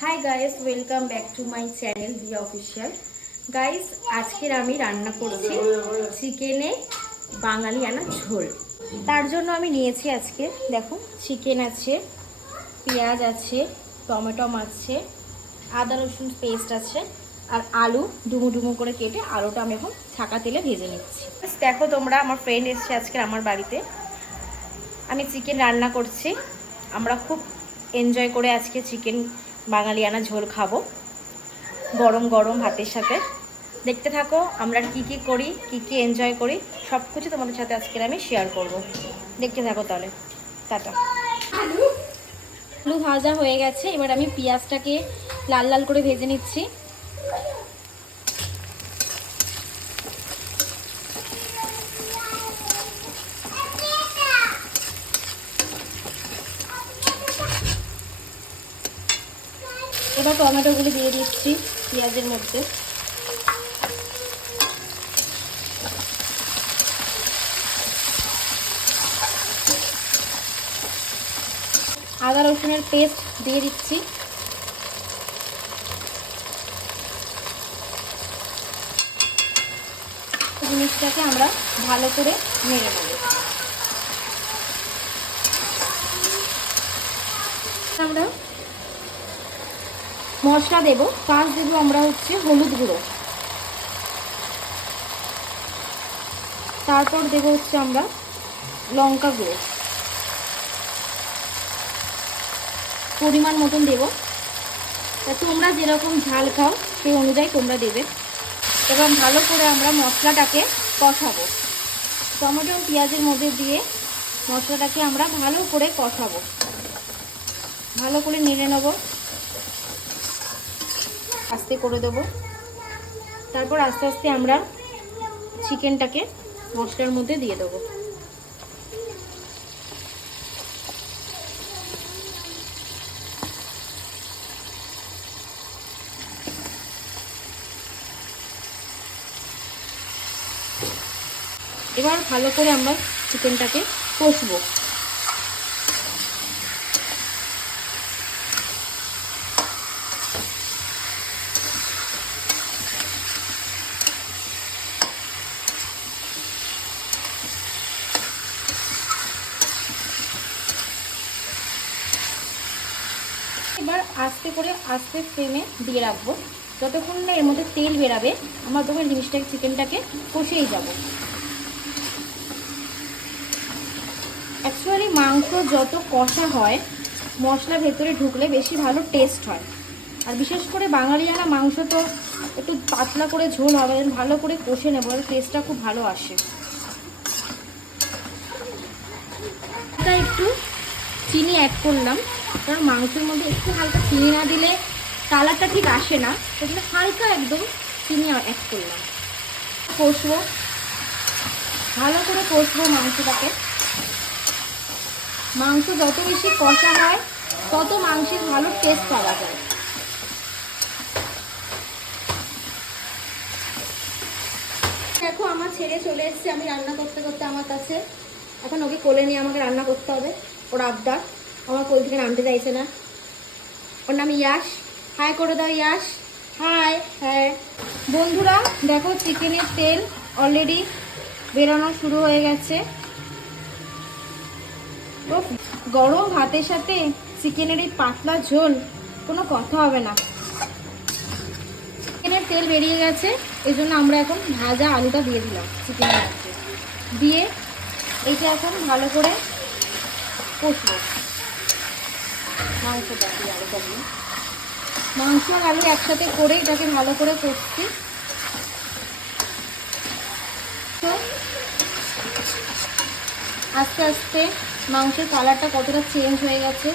Hi guys, welcome back to my channel দিয়া official. Guys, আজকের আমি রান্না করছি চিকেনে বাঙালিয়ানা ঝোল। তার জন্য আমি নিয়েছি আজকে দেখো, চিকেন আছে, পেঁয়াজ আছে, টমেটো আছে, আদা রসুন পেস্ট আছে, আর আলু ডুমো ডুমো করে কেটে আলুটা আমি এখন ছাকা তেলে ভেজে নিচ্ছি। দেখো তোমরা, আমার ফ্রেন্ড এসছে আজকে আমার বাড়িতে, আমি চিকেন রান্না করছি। আমরা খুব এনজয় করে আজকে চিকেন বাঙালিয়ানা ঝোল খাবো গরম গরম ভাতের সাথে। দেখতে থাকো আমরা কি কি করি, কি কি এনজয় করি, সব কিছু তোমাদের সাথে আজকে আমি শেয়ার করব। দেখতে থাকো তাহলে। টাটা। আলু ভাজা হয়ে গেছে, এবার আমি পেঁয়াজটাকে লাল লাল করে ভেজে নিচ্ছি। এবার টমেটোগুলো দিয়ে দিচ্ছি পেঁয়াজের মধ্যে। আদা রসুনের পেস্ট দিয়ে দিচ্ছি। জিনিসটাকে আমরা ভালো করে নেড়ে নেব। আমরা মশলা দেব, ফার্স্ট দেবো আমরা হচ্ছে হলুদ গুঁড়ো, তারপর দেব হচ্ছে আমরা লঙ্কা গুঁড়ো, পরিমাণ মতন দেব। তা তোমরা যেরকম ঝাল খাও সেই অনুযায়ী তোমরা দেবে। এবং ভালো করে আমরা মশলাটাকে কষাবো, টমেটো পেঁয়াজের মধ্যে দিয়ে মশলাটাকে আমরা ভালো করে কষাবো, ভালো করে নেড়ে নেব, আস্তে করে দেব। তারপর আস্তে আস্তে আমরা চিকেনটাকে মশলার মধ্যে দিয়ে দেবো। এবার ভালো করে আমরা চিকেনটাকে কষবো। এবার আস্তে করে আস্তে ফ্লেমে দিয়ে রাখবো, যতক্ষণ না এর মধ্যে তেল বেরাবে আমরা তখন জিনিসটাকে চিকেনটাকে কষিয়েই যাব। অ্যাকচুয়ালি মাংস যত কষা হয় মশলা ভেতরে ঢুকলে বেশি ভালো টেস্ট হয়। আর বিশেষ করে বাঙালিয়ানা মাংস তো একটু পাতলা করে ঝোল হবে, ভালো করে কষে নেবো, টেস্টটা খুব ভালো আসে। একটু চিনি অ্যাড করলাম, কারণ মাংসের মধ্যে একটু হালকা চিনি না দিলে কালারটা ঠিক আসে না, সেজন্য হালকা একদম চিনি অ্যাড করলাম। কষবো, ভালো করে কষবো মাংসটাকে। মাংস যত বেশি কষা হয় তত মাংসের ভালো টেস্ট পাওয়া যায়। দেখো আমার ছেলে চলে এসেছে, আমি রান্না করতে করতে আমার কাছে। এখন ওকে কোলে নিয়ে আমাকে রান্না করতে হবে, ওর আবদার, আমার কোল থেকে নামতে চাইছে না। ওর নাম ইয়াশ। হাই করে দাও ইয়াশ। হাই। হ্যাঁ বন্ধুরা, দেখো চিকেনের তেল অলরেডি বেরোনো শুরু হয়ে গেছে। গরম ভাতের সাথে চিকেনের এই পাতলা ঝোল কোনো কথা হবে না। চিকেনের তেল বেরিয়ে গেছে, এই জন্য আমরা এখন ভাজা আলুটা দিয়ে দিলাম চিকেনের মধ্যে দিয়ে। এইটা এখন ভালো করে কষবো মাংসটা দিয়ে, আলুটা দিয়ে। মাংস আর আলু একসাথে করে এটাকে ভালো করে কষছি। তো আস্তে আস্তে মাংসের কালারটা কতটা চেঞ্জ হয়ে গেছে।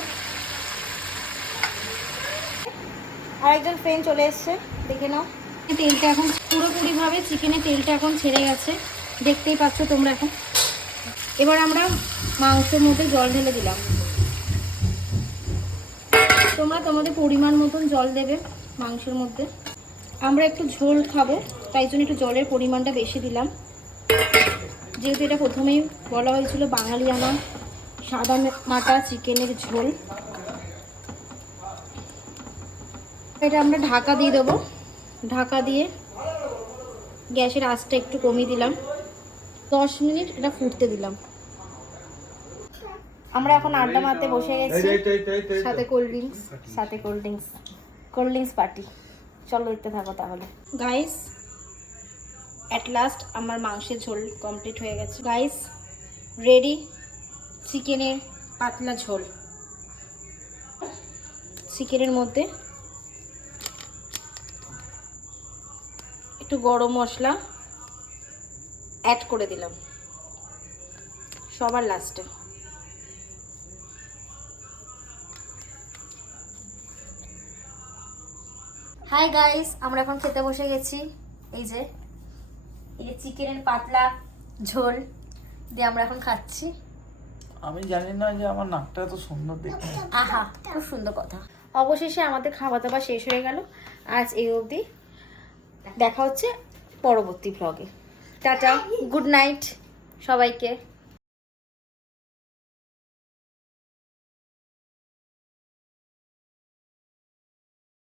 আরেকজন ফ্রেন্ড চলে এসছে, দেখে নাও। তেলটা এখন পুরোপুরিভাবে চিকেনের তেলটা এখন ছেড়ে গেছে, দেখতেই পাচ্ছ তোমরা এখন। এবার আমরা মাংসের মধ্যে জল ঢেলে দিলাম। তোমরা তোমাদের পরিমাণ মতন জল দেবে মাংসের মধ্যে। আমরা একটু ঝোল খাবো তাই জন্য একটু জলের পরিমাণটা বেশি দিলাম, যেহেতু এটা প্রথমেই বলা হয়েছিল বাঙালিয়ানা সাদা মাটা চিকেনের ঝোল। এটা আমরা ঢাকা দিয়ে দেবো। ঢাকা দিয়ে গ্যাসের আঁচটা একটু কমিয়ে দিলাম, 10 মিনিট এটা ফুটতে দিলাম। আমরা এখন আড্ডা মারতে বসে গেছি, সাথে কোল্ড ড্রিঙ্কস পার্টি। চলো দেখতে থাকো তাহলে। গাইস অ্যাট লাস্ট আমার মাংসের ঝোল কমপ্লিট হয়ে গেছে। গাইস রেডি চিকেনের পাতলা ঝোল। চিকেনের মধ্যে একটু গরম মশলা অ্যাড করে দিলাম সবার লাস্টে। হাই গাইস, আমরা এখন খেতে বসে গেছি। এই যে চিকেনের পাতলা ঝোল দিয়ে আমরা এখন খাচ্ছি। আমি জানি না যে আমার নাকটা এত সুন্দর দেখতে। আহা, খুব সুন্দর কথা। অবশেষে আমাদের খাওয়া দাওয়া শেষ হয়ে গেল আজ এই অবধি। দেখা হচ্ছে পরবর্তী ব্লগে। টাটা, গুড নাইট সবাইকে।